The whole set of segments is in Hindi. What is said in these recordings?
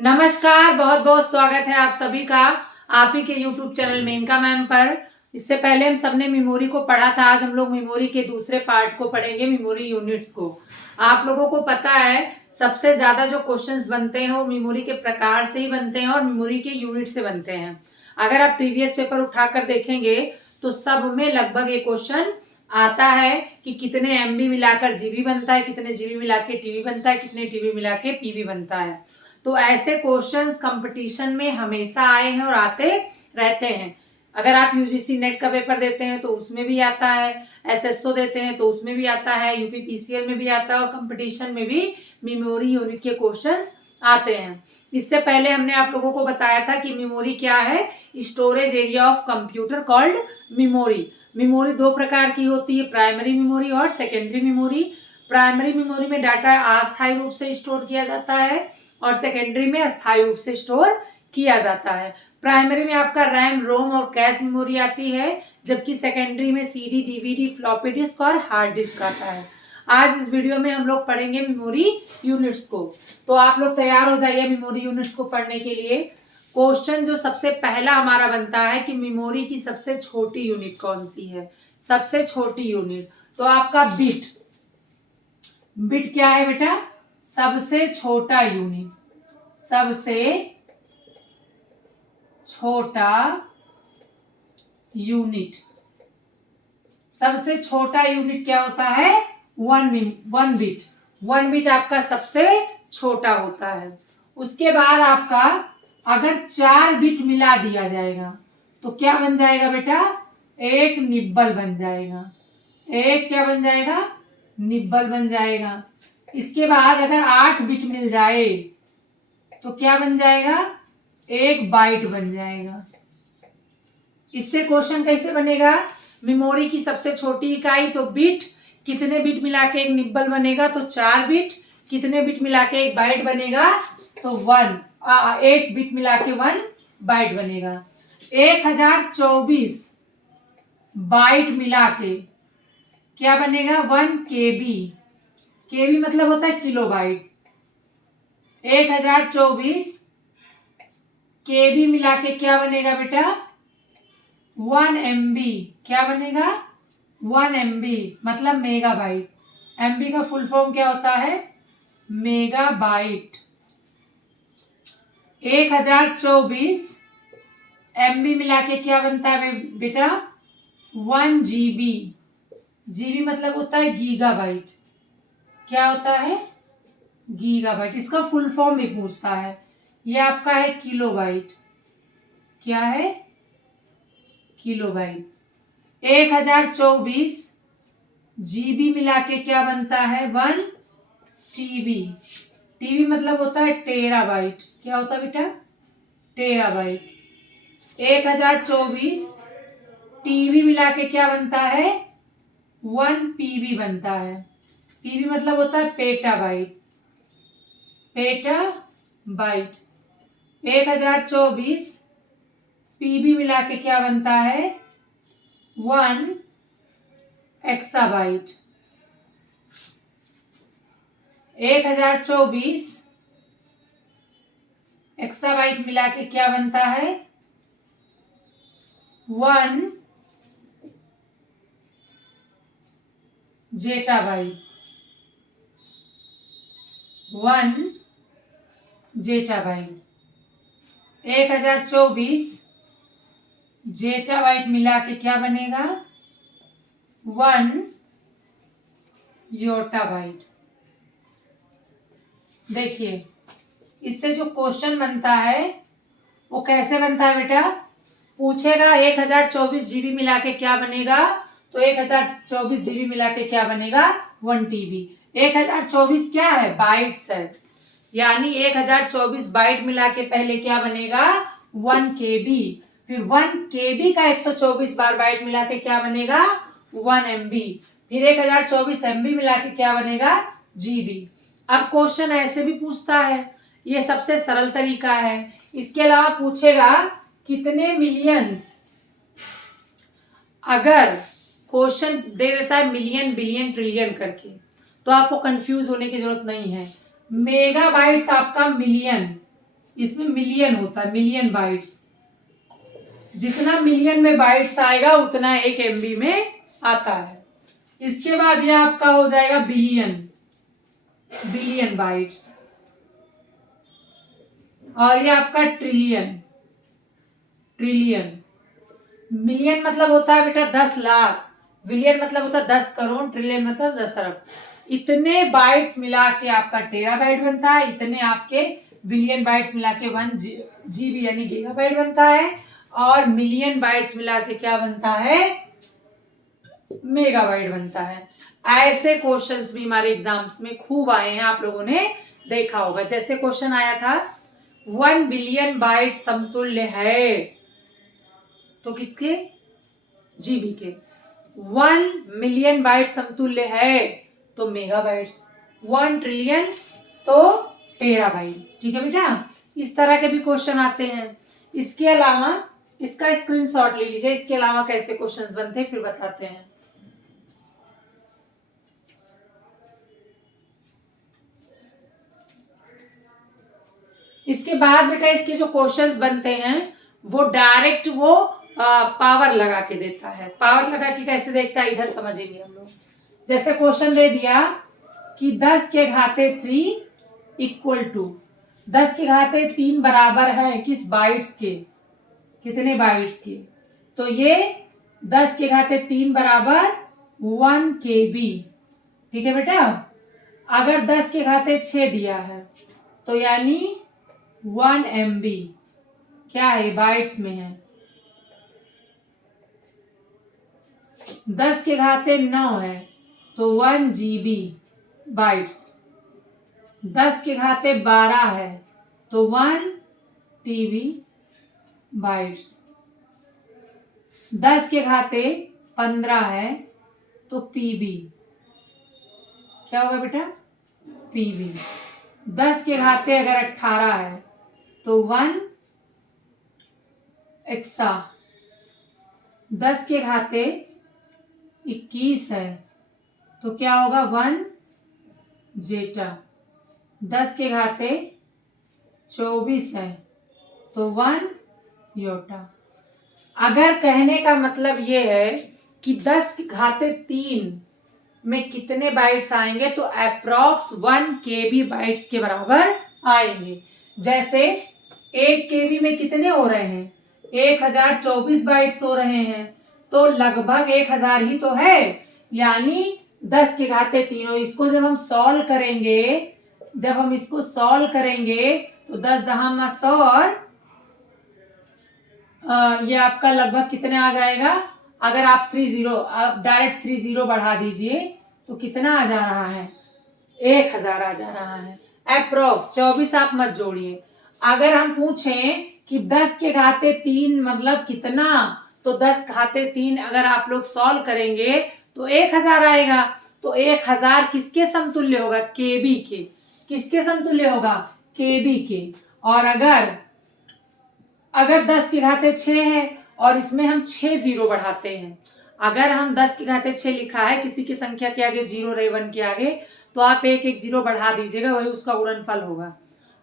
नमस्कार, बहुत बहुत स्वागत है आप सभी का आप ही के YouTube चैनल मेनका मैम पर। इससे पहले हम सबने मेमोरी को पढ़ा था। आज हम लोग मेमोरी के दूसरे पार्ट को पढ़ेंगे, मेमोरी यूनिट्स को। आप लोगों को पता है सबसे ज्यादा जो क्वेश्चंस बनते हैं वो मेमोरी के प्रकार से ही बनते हैं और मेमोरी के यूनिट से बनते हैं। अगर आप प्रीवियस पेपर उठाकर देखेंगे तो सब में लगभग ये क्वेश्चन आता है कि कितने MB मिलाकर GB बनता है, कितने GB मिला के TB बनता है, कितने TB मिला के PB बनता है। तो ऐसे क्वेश्चंस कंपटीशन में हमेशा आए हैं और आते रहते हैं। अगर आप UGC नेट का पेपर देते हैं तो उसमें भी आता है, SSO देते हैं तो उसमें भी आता है, UPPCL में भी आता है और कंपटीशन में भी मेमोरी यूनिट के क्वेश्चंस आते हैं। इससे पहले हमने आप लोगों को बताया था कि मेमोरी क्या है। Storage area of computer called memory. Memory दो प्रकार की होती है, प्राइमरी मेमोरी और सेकेंडरी मेमोरी। प्राइमरी मेमोरी में डाटा अस्थायी रूप से स्टोर किया जाता है और सेकेंडरी में अस्थायी रूप से स्टोर किया जाता है। प्राइमरी में आपका रैम, रोम और कैश मेमोरी आती है, जबकि सेकेंडरी में CD, DVD, फ्लॉपी डिस्क और हार्ड डिस्क आता है। आज इस वीडियो में हम लोग पढ़ेंगे मेमोरी यूनिट्स को। तो आप लोग तैयार हो जाइए मेमोरी यूनिट्स को पढ़ने के लिए। क्वेश्चन जो सबसे पहला हमारा बनता है कि मेमोरी की सबसे छोटी यूनिट कौन सी है। सबसे छोटी यूनिट तो आपका बिट। बिट क्या है बेटा? सबसे छोटा यूनिट। सबसे छोटा यूनिट। सबसे छोटा यूनिट क्या होता है? One bit. वन बिट आपका सबसे छोटा होता है। उसके बाद आपका अगर 4 बिट मिला दिया जाएगा तो क्या बन जाएगा बेटा? एक निब्बल बन जाएगा। एक क्या बन जाएगा? निब्बल बन जाएगा। इसके बाद अगर 8 बिट मिल जाए तो क्या बन जाएगा? एक बाइट बन जाएगा। इससे क्वेश्चन कैसे बनेगा? मेमोरी की सबसे छोटी इकाई तो बिट। कितने बिट मिला के एक निब्बल बनेगा? तो 4 बिट। कितने बिट मिला के एक बाइट बनेगा? तो 8 बिट मिला के 1 बाइट बनेगा। 1024 बाइट मिला के क्या बनेगा? 1 KB। KB मतलब होता है किलो बाइट। 1024 KB मिला के क्या बनेगा बेटा? 1 MB। क्या बनेगा? 1 MB मतलब मेगा बाइट। MB का फुल फॉर्म क्या होता है? Mega bite. 1024 MB मिला के क्या बनता है बेटा? 1 GB। GB मतलब होता है गीगा बाइट। क्या होता है? गीगाबाइट। इसका फुल फॉर्म भी पूछता है। ये आपका है किलोबाइट। क्या है? किलोबाइट। 1024 GB मिला के क्या बनता है? 1 TB। TB मतलब होता है टेराबाइट। क्या होता है बेटा? टेराबाइट। 1024 TB मिला के क्या बनता है? 1 PB बनता है। PB मतलब होता है पेटाबाइट। PETA bite. 1024 PB मिला के क्या बनता है? 1 एक्साबाइट। 1024 एक्साबाइट मिला के क्या बनता है? 1 जेटाबाइट। 1 जेटाबाइट। 1024 जेटाबाइट मिला के क्या बनेगा? 1 योटाबाइट। देखिए इससे जो क्वेश्चन बनता है वो कैसे बनता है बेटा? पूछेगा 1024 GB मिला के क्या बनेगा? तो 1024 GB मिला के क्या बनेगा? 1 TB। 1024 क्या है? बाइट्स है। यानी 1024 बाइट मिला के पहले क्या बनेगा? 1 KB। फिर 1 KB का 124 बार बाइट मिला के क्या बनेगा? 1 MB। फिर 1024 MB मिला के क्या बनेगा? GB। अब क्वेश्चन ऐसे भी पूछता है, ये सबसे सरल तरीका है। इसके अलावा पूछेगा कितने मिलियंस। अगर क्वेश्चन दे देता है मिलियन, बिलियन, ट्रिलियन करके तो आपको कंफ्यूज होने की जरूरत नहीं है। मेगाबाइट्स आपका मिलियन, इसमें मिलियन होता है, मिलियन बाइट्स। जितना मिलियन में बाइट्स आएगा उतना 1 MB में आता है। इसके बाद ये आपका हो जाएगा बिलियन, बिलियन बाइट्स। और ये आपका ट्रिलियन, ट्रिलियन। मिलियन मतलब होता है बेटा 10 लाख, बिलियन मतलब होता है 10 करोड़, ट्रिलियन मतलब 10 अरब। इतने बाइट्स मिला के आपका टेराबाइट बनता है, इतने आपके बिलियन बाइट्स मिला के 1 GB यानी गीगाबाइट बनता है, और मिलियन बाइट्स मिला के क्या बनता है, मेगाबाइट बनता है। ऐसे क्वेश्चंस भी हमारे एग्जाम्स में खूब आए हैं, आप लोगों ने देखा होगा। जैसे क्वेश्चन आया था 1 बिलियन बाइट समतुल्य है, तो किसके, जीबी के। 1 मिलियन बाइट समतुल्य है तो मेगाबाइट्स, 1 ट्रिलियन तो टेराबाइट। ठीक है बेटा, इस तरह के भी क्वेश्चन आते हैं। इसके अलावा इसका स्क्रीनशॉट ले लीजिए, इसके अलावा कैसे क्वेश्चंस बनते हैं फिर बताते हैं। इसके बाद बेटा इसके जो क्वेश्चंस बनते हैं वो डायरेक्ट वो पावर लगा के देता है। पावर लगा के कैसे देखता है इधर समझेंगे हम लोग। जैसे क्वेश्चन दे दिया कि 10 के घाते 3 इक्वल टू, 10 के घाते 3 बराबर है किस बाइट्स के, कितने बाइट्स के, तो ये 10 के घाते 3 बराबर 1 KB। ठीक है बेटा, अगर 10 के घाते 6 दिया है तो यानी 1 MB क्या है, बाइट्स में है। 10 के घाते 9 है तो 1 GB बाइट्स। 10 के घाते 12 है तो 1 TB बाइट्स। 10 के घाते 15 है तो PB क्या होगा बेटा, PB। 10 के घाते अगर 18 है तो 1 एक्सा। 10 के घाते 21 है तो क्या होगा, 1 जेटा। 10 के घाते 24 है तो 1 योटा। अगर कहने का मतलब ये है कि 10 के घाते 3 में कितने बाइट्स आएंगे तो अप्रॉक्स 1 KB बाइट्स के बराबर आएंगे। जैसे 1 KB में कितने हो रहे हैं, 1024 बाइट्स हो रहे हैं, तो लगभग 1000 ही तो है, यानी 10 के घाते 3। इसको जब हम सॉल्व करेंगे, जब हम इसको सॉल्व करेंगे तो 10 दहामा 100 और ये आपका लगभग कितने आ जाएगा। अगर आप 30 आप डायरेक्ट 30 बढ़ा दीजिए तो कितना आ जा रहा है, 1000 आ जा रहा है अप्रोक्स। 24 आप मत जोड़िए। अगर हम पूछें कि 10 के घाते 3 मतलब कितना, तो 10 घाते 3 अगर आप लोग सॉल्व करेंगे तो 1000 आएगा। तो 1000 किसके समतुल्य होगा, KB के। किसके समतुल्य होगा, KB के। और अगर 10 के घाते 6 है और इसमें हम 6 0 बढ़ाते हैं, अगर हम 10 के घाते 6 लिखा है, किसी की संख्या के आगे 0 रहे 1 के आगे, तो आप 1 0 बढ़ा दीजिएगा, वही उसका गुणनफल होगा।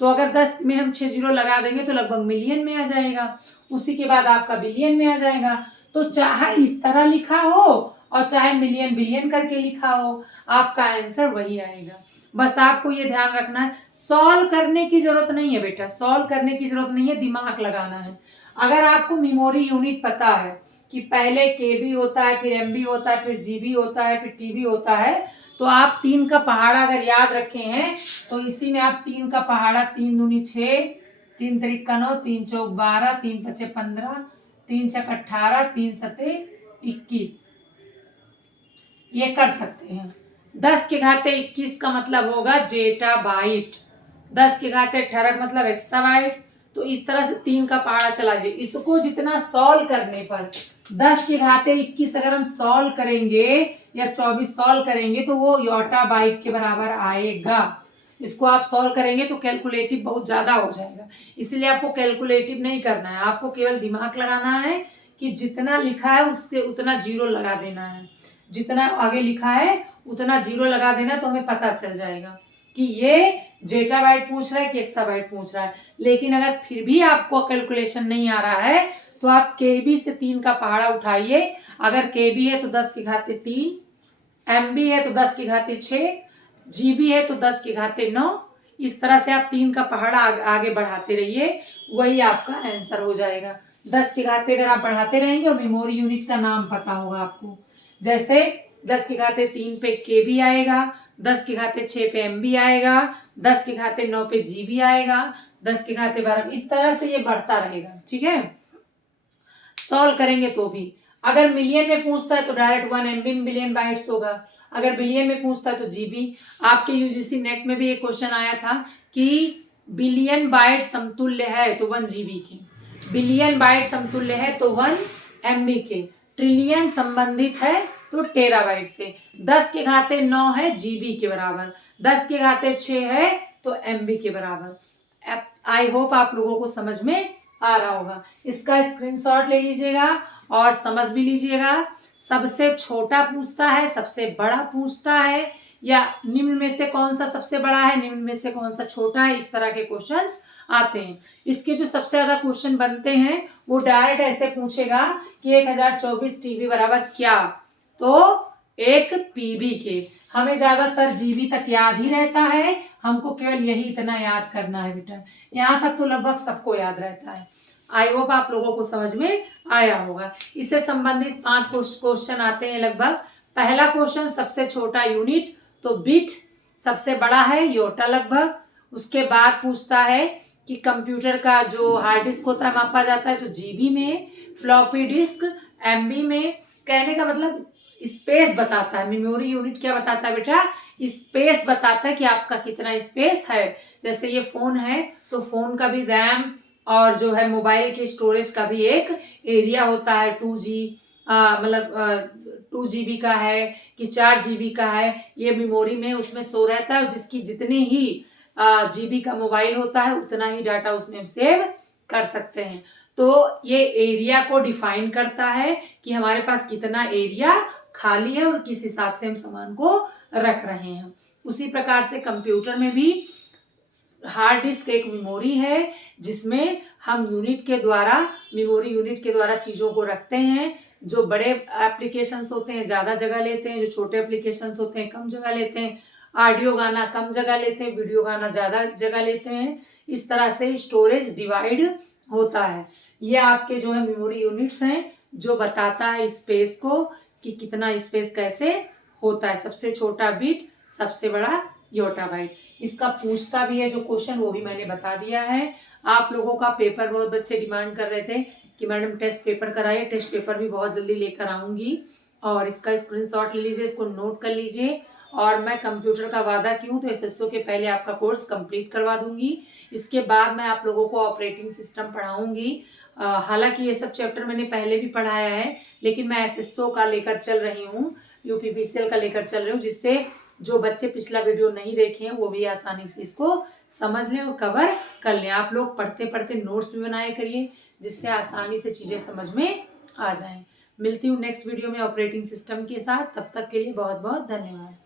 तो अगर 10 में हम 6 0 लगा देंगे तो लगभग मिलियन में आ जाएगा, उसी के बाद आपका बिलियन में आ जाएगा। तो चाहे इस तरह लिखा हो और चाहे मिलियन बिलियन करके लिखा हो, आपका आंसर वही आएगा। बस आपको ये ध्यान रखना है, सॉल्व करने की जरूरत नहीं है बेटा, सॉल्व करने की जरूरत नहीं है, दिमाग लगाना है। अगर आपको मेमोरी यूनिट पता है कि पहले KB होता है, फिर MB होता है, फिर GB होता है, फिर TB होता है, तो आप 3 का पहाड़ा अगर याद रखे हैं तो इसी में आप 3 का पहाड़ा 3 दूनी 6, 3 त्रिक 9, 3 चौक 12, 3 पचे 15, 3 छक 18, 3 सते 21 ये कर सकते हैं। 10 के घाते 21 का मतलब होगा जेटा बाइट, 10 के घाते 18 का मतलब एक्साबाइट। तो इस तरह से 3 का पहाड़ा चला जाए। इसको जितना सॉल्व करने पर 10 के घाते 21 अगर हम सॉल्व करेंगे या 24 सॉल्व करेंगे तो वो योटा बाइट के बराबर आएगा। इसको आप सॉल्व करेंगे तो कैलकुलेटिव बहुत ज्यादा हो जाएगा, इसलिए आपको कैलकुलेटिव नहीं करना है, आपको केवल दिमाग लगाना है कि जितना लिखा है उससे उतना 0 लगा देना है, जितना आगे लिखा है उतना 0 लगा देना, तो हमें पता चल जाएगा। कि ये जेटाबाइट पूछ रहा है कि एक्साबाइट पूछ रहा है। लेकिन अगर फिर भी आपको कैलकुलेशन नहीं आ रहा है तो आप केबी से 3 का पहाड़ा उठाइए। अगर केबी है तो 10 की घाते 3, एमबी है तो 10 की घाते 6, जीबी है तो 10 की घाते 9। इस तरह से आप 3 का पहाड़ा आगे बढ़ाते रहिए, वही आपका आंसर हो जाएगा। 10 की घाते अगर आप बढ़ाते रहेंगे और मेमोरी यूनिट का नाम पता होगा आपको, जैसे 10 की घाते 3 पे केबी आएगा, 10 की घाते 6 पे एमबी आएगा, 10 की घाते 9 पे जीबी आएगा, 10 की घाते 12, इस तरह से ये बढ़ता रहेगा। ठीक है, सॉल्व करेंगे तो भी। अगर मिलियन में पूछता है तो डायरेक्ट 1 MB में बिलियन बाइट्स होगा। अगर बिलियन में पूछता है तो जीबी। आपके यूजीसी नेट में भी एक क्वेश्चन आया था कि बिलियन बाइट समतुल्य है तो 1 GB के, बिलियन बाइट समतुल्य है तो 1 MB के, ट्रिलियन संबंधित है तो टेराबाइट से, 10 के घाते 9 है जीबी के बराबर, 10 के घाते 6 है तो MB के बराबर। आई होप आप लोगों को समझ में आ रहा होगा। इसका स्क्रीनशॉट ले लीजिएगा और समझ भी लीजिएगा। सबसे छोटा पूछता है, सबसे बड़ा पूछता है, या निम्न में से कौन सा सबसे बड़ा है, निम्न में से कौन सा छोटा है, इस तरह के क्वेश्चंस आते हैं। इसके जो सबसे ज्यादा क्वेश्चन बनते हैं वो डायरेक्ट ऐसे पूछेगा कि 1024 TB बराबर क्या, तो 1 PB के। हमें ज्यादातर जीबी तक याद ही रहता है, हमको केवल यही इतना याद करना है बेटा, यहाँ तक तो लगभग सबको याद रहता है। आई होप आप लोगों को समझ में आया होगा। इससे संबंधित 5 क्वेश्चन आते हैं लगभग। पहला क्वेश्चन सबसे छोटा यूनिट तो बिट, सबसे बड़ा है योटा लगभग। उसके बाद पूछता है कि कंप्यूटर का जो हार्ड डिस्क होता है मापा जाता है तो जीबी में, फ्लॉपी डिस्क एमबी में। कहने का मतलब स्पेस बताता है। मेमोरी यूनिट क्या बताता है बेटा, स्पेस बताता है कि आपका कितना स्पेस है। जैसे ये फोन है तो फोन का भी रैम और जो है मोबाइल के स्टोरेज का भी एक एरिया होता है। 2G मतलब 2 GB का है कि 4 GB का है, ये मेमोरी में उसमें सो रहता है। जिसकी जितने ही जीबी का मोबाइल होता है उतना ही डाटा उसमें सेव कर सकते हैं। तो ये एरिया को डिफाइन करता है कि हमारे पास कितना एरिया खाली है और किस हिसाब से हम सामान को रख रहे हैं। उसी प्रकार से कंप्यूटर में भी हार्ड डिस्क एक मेमोरी है जिसमें हम मेमोरी यूनिट के द्वारा चीजों को रखते हैं। जो बड़े एप्लीकेशंस होते हैं ज्यादा जगह लेते हैं, जो छोटे एप्लीकेशंस होते हैं कम जगह लेते हैं। ऑडियो गाना कम जगह लेते हैं, वीडियो गाना ज्यादा जगह लेते हैं। इस तरह से स्टोरेज डिवाइड होता है। ये आपके जो है मेमोरी यूनिट्स हैं जो बताता है स्पेस को कि कितना स्पेस कैसे होता है। सबसे छोटा बिट, सबसे बड़ा योटाबाइट। इसका पूछता भी है जो क्वेश्चन वो भी मैंने बता दिया है। आप लोगों का पेपर बहुत बच्चे डिमांड कर रहे थे कि मैडम टेस्ट पेपर कराइए। टेस्ट पेपर भी बहुत जल्दी लेकर आऊंगी और इसका स्क्रीनशॉट ले लीजिए, इसको नोट कर लीजिए। और मैं कंप्यूटर का वादा क्यों, तो एसएसओ के पहले आपका कोर्स कंप्लीट करवा दूंगी। इसके बाद मैं आप लोगों को ऑपरेटिंग सिस्टम पढ़ाऊंगी। हालांकि ये सब चैप्टर मैंने पहले भी पढ़ाया है, लेकिन मैं एसएसओ का लेकर चल रही हूँ, यूपीपीसीएल का लेकर चल रही हूँ, जिससे जो बच्चे पिछला वीडियो नहीं देखे हैं वो भी आसानी से इसको समझ लें और कवर कर लें। आप लोग पढ़ते पढ़ते नोट्स भी बनाए करिए जिससे आसानी से चीजें समझ में आ जाएं। मिलती हूँ नेक्स्ट वीडियो में ऑपरेटिंग सिस्टम के साथ। तब तक के लिए बहुत बहुत धन्यवाद।